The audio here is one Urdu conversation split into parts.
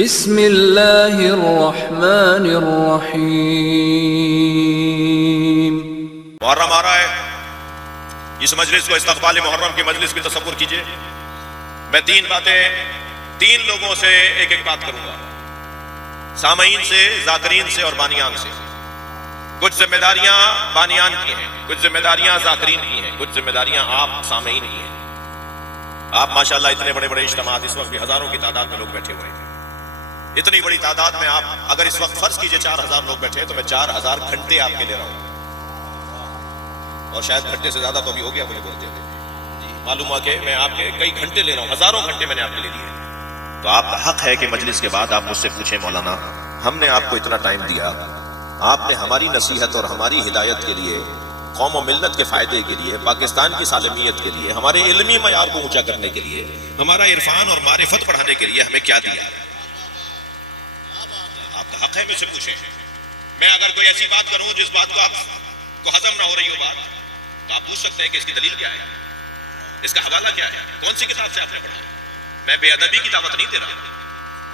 بسم اللہ الرحمن الرحیم۔ محرم آ رہا ہے، اس مجلس کو استقبال محرم کی مجلس بھی تصور کیجئے۔ میں تین لوگوں سے ایک ایک بات کروں گا، سامعین سے، ذاکرین سے اور بانیان سے۔ کچھ ذمہ داریاں بانیان کی ہیں، کچھ ذمہ داریاں ذاکرین کی ہیں، کچھ ذمہ داریاں آپ سامعین کی ہیں۔ آپ ماشاءاللہ اتنے بڑے بڑے اجتماعات، اس وقت بھی ہزاروں کی تعداد میں لوگ بیٹھے ہوئے ہیں۔ اتنی بڑی تعداد میں آپ اگر اس وقت فرض کیجئے 4000 لوگ بیٹھے ہیں تو میں 4000 گھنٹے آپ کے لے رہا ہوں، اور شاید گھنٹے سے زیادہ تو بھی ہو گیا مجھے بولتے ہوئے۔ معلوم ہوا کہ میں آپ کے کئی گھنٹے لے رہا ہوں، ہزاروں گھنٹے میں نے آپ کے لے دیے۔ تو آپ کا حق ہے کہ مجلس کے بعد آپ مجھ سے پوچھیں، مولانا ہم نے آپ کو اتنا ٹائم دیا، آپ نے ہماری نصیحت اور ہماری ہدایت کے لیے، قوم و ملت کے فائدے کے لیے، پاکستان کی سالمیت کے لیے، ہمارے علمی معیار کو اونچا کرنے کے لیے، ہمارا عرفان اور معرفت بڑھانے کے لیے ہمیں کیا دیا؟ آپ کا حق ہے مجھ سے پوچھیں۔ میں اگر کوئی ایسی بات کروں جس بات کو آپ کو ہضم نہ ہو رہی ہو بات، تو آپ پوچھ سکتے ہیں کہ اس کی دلیل کیا ہے، اس کا حوالہ کیا ہے، کون سی کتاب سے آپ نے پڑھا۔ میں بے ادبی کی دعوت نہیں دے رہا،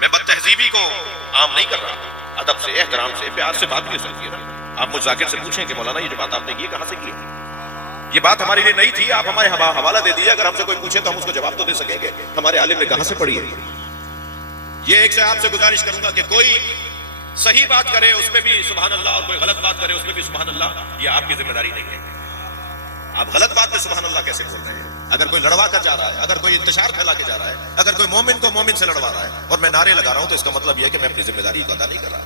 میں بد تہذیبی کو عام نہیں کر رہا۔ ادب سے، احترام سے، پیار سے بات بھی ہو سکتی ہے نا۔ آپ مجھ ذاکر سے پوچھیں کہ مولانا یہ جو بات آپ نے کی کہاں سے کی ہے؟ یہ بات ہمارے لیے نہیں تھی، آپ ہمارے حوالہ دے دیجیے، اگر ہم سے کوئی پوچھے تو ہم اس کو جواب تو دے سکیں گے ہمارے عالم نے کہاں سے پڑھی ہے۔ یہ ایک سے آپ سے گزارش کروں گا کہ کوئی صحیح بات کرے اس پہ بھی سبحان اللہ، اور کوئی غلط بات کرے اس پہ بھی سبحان اللہ، یہ آپ کی ذمہ داری نہیں ہے۔ آپ غلط بات پہ سبحان اللہ کیسے بول رہے ہیں؟ اگر کوئی لڑوا کر جا رہا ہے، اگر کوئی انتشار پھیلا کے جا رہا ہے، اگر کوئی مومن کو مومن سے لڑوا رہا ہے اور میں نعرے لگا رہا ہوں، تو اس کا مطلب یہ ہے کہ میں اپنی ذمہ داری کو ادا نہیں کر رہا۔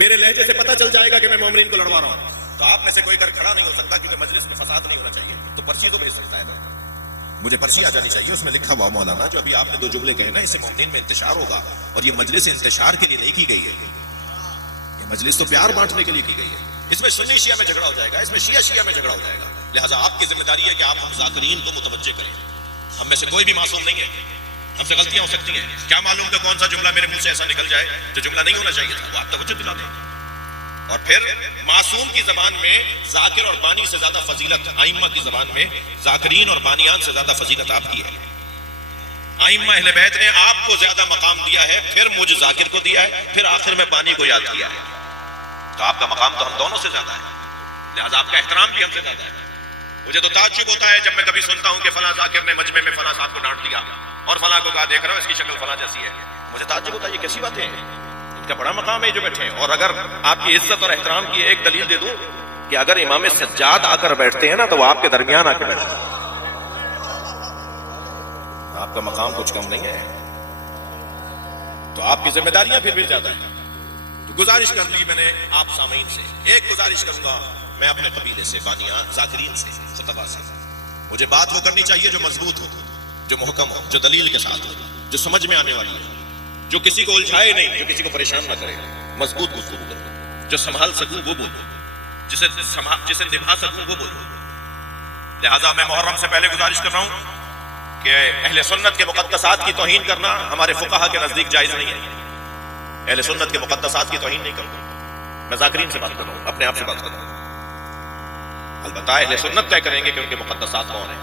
میرے لہجے سے پتہ چل جائے گا کہ میں مومنین کو لڑوا رہا ہوں، تو آپ میں سے کوئی کر کھڑا نہیں ہو سکتا کیونکہ مجلس میں فساد نہیں ہونا چاہیے، تو پرچی تو بھیج سکتا ہے نا۔ مجھے پرچی آ جانی چاہیے، اس میں لکھا ہوا مولانا جو ابھی آپ نے 2 جملے کہے نا، اسے مومنین میں انتشار ہوگا، اور یہ مجلس انتشار کے لیے نہیں کی گئی ہے، یہ مجلس تو پیار بانٹنے کے لیے کی گئی ہے۔ اس میں سنی شیعہ میں جھگڑا ہو جائے گا، اس میں شیعہ شیعہ میں جھگڑا ہو جائے گا، لہٰذا آپ کی ذمہ داری ہے کہ آپ ہم ذاکرین کو متوجہ کریں۔ ہم میں سے کوئی بھی معصوم نہیں ہے، ہم سے غلطیاں ہو سکتی ہیں، کیا معلوم کہ کون سا جملہ میرے منہ سے ایسا نکل جائے جو جملہ نہیں ہونا چاہیے تھا، وہ آپ توجہ دلا دیں۔ اور پھر معصوم کی زبان میں ذاکر اور بانی سے زیادہ فضیلت، ائمہ کی زبان میں ذاکرین اور بانیان سے زیادہ فضیلت آپ کی ہے۔ ائمہ اہل بیت نے آپ کو زیادہ مقام دیا ہے، پھر مجھ ذاکر کو دیا ہے، پھر آخر میں بانی کو یاد کیا ہے، تو آپ کا مقام تو ہم دونوں سے زیادہ ہے، لہذا آپ کا احترام بھی ہم سے زیادہ ہے۔ مجھے تو تعجب ہوتا ہے جب میں کبھی سنتا ہوں کہ فلاں ذاکر نے مجمع میں فلاں صاحب کو ڈانٹ دیا اور فلاں کو کہا دیکھ رہا ہوں اس کی شکل فلاں جیسی ہے۔ مجھے تعجب ہوتا ہے یہ کیسی باتیں ہیں، ان کا بڑا مقام ہے جو بیٹھے ہیں۔ اور اگر آپ کی عزت اور احترام کی ایک دلیل دے دوں کہ اگر امام سجاد آ کر بیٹھتے ہیں نا تو وہ آپ کے درمیان آ کے بیٹھتے ہیں، آپ کا مقام کچھ کم نہیں ہے، تو آپ کی ذمہ داریاں پھر بھی زیادہ ہیں۔ تو گزارش کر لی میں نے آپ سامعین سے، ایک گزارش کروں گا میں اپنے قبیلے سے، بانیان، ذاکرین سے، خطبہ سے، مجھے بات وہ کرنی چاہیے جو مضبوط ہو، جو محکم ہو، جو دلیل کے ساتھ ہو، جو سمجھ میں آنے والی ہے، جو کسی کو الجھائے نہیں، جو کسی کو پریشان نہ کرے۔ مضبوط گفتگو کرو، جو سنبھال سکوں وہ بولو، جسے نبھا سکوں وہ بولو۔ لہٰذا میں محرم سے پہلے گزارش کر رہا ہوں کہ اہل سنت کے مقدسات کی توہین کرنا ہمارے فقہا کے نزدیک جائز نہیں ہے۔ اہل سنت کے مقدسات کی توہین نہیں کروں، میں ذاکرین سے بات کر رہا ہوں، اپنے آپ سے بات کر رہا ہوں۔ البتہ اہل سنت طے کریں گے کہ ان کے مقدسات کون ہیں،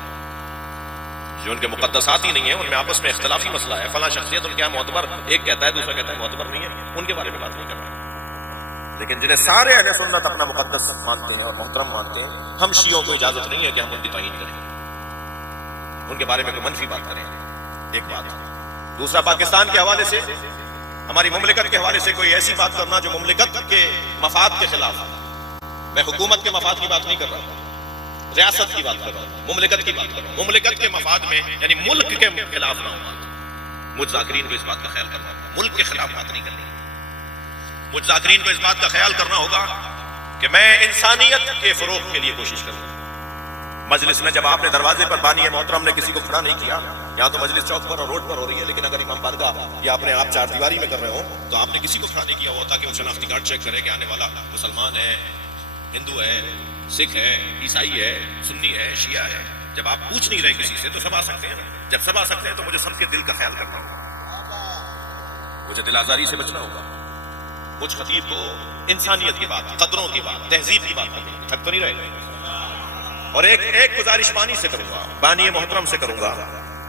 جو ان کے مقدسات ہی نہیں ہیں ان میں آپس میں اختلافی مسئلہ ہے، فلاں شخصیت ان کے یہاں معتبر، ایک کہتا ہے دوسرا کہتا ہے معتبر نہیں ہے، ان کے بارے میں بات نہیں کر رہا۔ لیکن جنہیں سارے اہل سنت اپنا مقدس مانتے ہیں اور محترم مانتے ہیں، ہم شیعوں کو اجازت نہیں ہے کہ ہم ان کی توہین کریں، ان کے بارے میں کوئی منفی بات کریں۔ ایک بات۔ دوسرا، پاکستان کے حوالے سے، ہماری مملکت کے حوالے سے کوئی ایسی بات کرنا جو مملکت کے مفاد کے خلاف ہے۔ میں حکومت کے مفاد کی بات نہیں کر رہا ہوں، ریاست کی بات کر رہا ہوں، مملکت کی بات کر رہا ہوں۔ مملکت کے مفاد میں یعنی ملک کے خلاف نہ ہو بات، مجھ ذاکرین کو اس بات کا خیال کرنا ہوگا، ملک کے خلاف بات نہیں کرنی۔ مجھ ذاکرین کو اس بات کا خیال کرنا ہوگا کہ میں انسانیت کے فروغ کے لیے کوشش کروں۔ مجلس میں جب آپ نے دروازے پر بانی محترم نے کسی کو کھڑا نہیں کیا، یہاں تو مجلس چوک پر اور روڈ پر ہو رہی ہے، لیکن اگر امام بارگاہ یا اپنے آپ چار دیواری میں کر رہے ہوں تو آپ نے کسی کو کھڑا نہیں کیا ہوتا کہ وہ شناختی کارڈ چیک کرے کہ آنے والا مسلمان ہے، ہندو ہے، سکھ ہے، عیسائی ہے، سنی ہے، شیعہ ہے۔ جب آپ پوچھ نہیں رہے کسی سے تو سب آ سکتے ہیں نا، جب سب آ سکتے ہیں تو مجھے سب کے دل کا خیال کرنا ہوگا، مجھے دل آزاری سے بچنا ہوگا۔ مجھ خطیب کو انسانیت کی بات، قدروں کی بات، تہذیب کی بات کرنی، تھک تو نہیں رہے گا۔ اور ایک گزارش بانی سے کروں گا، بانی محترم سے کروں گا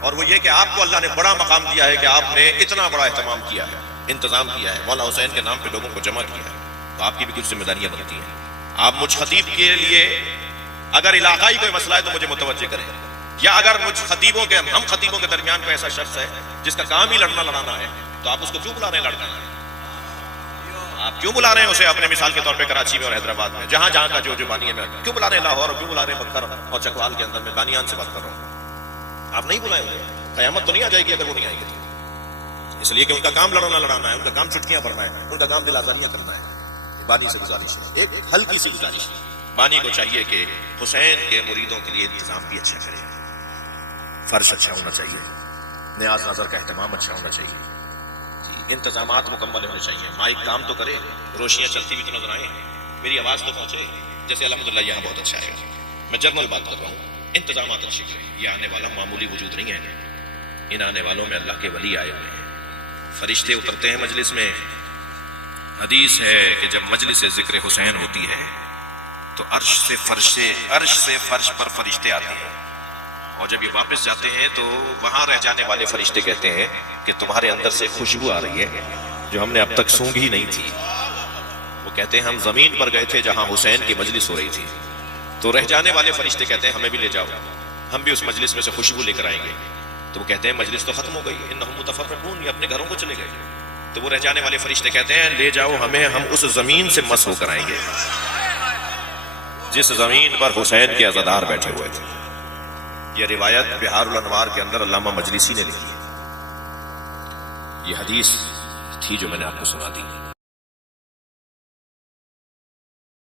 اور وہ یہ کہ آپ کو اللہ نے بڑا مقام دیا ہے کہ آپ نے اتنا بڑا اہتمام کیا ہے، انتظام کیا ہے، مولا حسین کے نام پہ لوگوں کو جمع کیا ہے، تو آپ کی بھی کچھ ذمہ داریاں بنتی ہیں۔ آپ مجھ خطیب کے لیے اگر علاقائی کوئی مسئلہ ہے تو مجھے متوجہ کریں، یا اگر مجھ خطیبوں کے ہم خطیبوں کے درمیان کوئی ایسا شخص ہے جس کا کام ہی لڑنا لڑانا ہے، تو آپ اس کو کیوں بلا رہے ہیں لڑکانا ہے؟ آپ کیوں بلا رہے ہیں اسے اپنے مثال کے طور پہ کراچی میں اور حیدرآباد میں، جہاں جہاں کا جو بانی ہے، میں کیوں بلا رہے ہیں لاہور، اور کیوں بلا رہے ہیں بکر اور چکوال کے اندر؟ میں بانیان سے بات کر رہا ہوں، آپ نہیں بلائیں گے، قیامت تو نہیں آ جائے گی اگر وہ نہیں آئیں گے تو، اس لیے کہ ان کا کام لڑنا لڑانا ہے، ان کا کام چٹکیاں پڑھنا ہے، ان کا کام دل آزاریاں کرنا ہے۔ بانی سے گزارش ہے، ایک ہلکی سی گزارش، بانی کو چاہیے کہ حسین کے مریدوں کے لیے انتظام بھی اچھا کرے، فرش اچھا ہونا چاہیے، نیاز نظر کا اہتمام اچھا ہونا چاہیے، انتظامات مکمل ہونے چاہیے، مائک کام تو کرے، روشنیاں چلتی بھی تو نظر آئیں، میری آواز تو پہنچے، جیسے الحمدللہ یہاں بہت اچھا ہے، میں جنرل بات کر رہا ہوں، انتظامات اچھے کریں۔ یہ آنے والا معمولی وجود نہیں ہے، ان آنے والوں میں اللہ کے ولی آئے ہوئے ہیں، فرشتے اترتے ہیں مجلس میں۔ حدیث ہے کہ جب مجلس ذکر حسین ہوتی ہے تو عرش سے فرش پر فرشتے آتے ہیں، اور جب یہ واپس جاتے ہیں تو وہاں رہ جانے والے فرشتے کہتے ہیں کہ تمہارے اندر سے خوشبو آ رہی ہے جو ہم نے اب تک سونگھی نہیں تھی۔ وہ کہتے ہیں ہم زمین پر گئے تھے جہاں حسین کی مجلس ہو رہی تھی، تو رہ جانے والے فرشتے کہتے ہیں ہمیں بھی لے جاؤ، ہم بھی اس مجلس میں سے خوشبو لے کر آئیں گے۔ تو وہ کہتے ہیں مجلس تو ختم ہو گئی، انہم متفرقون، یہ اپنے گھروں کو چلے گئے۔ تو وہ رہ جانے والے فرشتے کہتے ہیں لے جاؤ ہمیں، ہم اس زمین سے مس ہو کر آئیں گے جس زمین پر حسین کے عزادار بیٹھے ہوئے تھے۔ یہ روایت بہار الانوار کے اندر علامہ مجلسی نے لکھی ہے، یہ حدیث تھی جو میں نے آپ کو سنا دی۔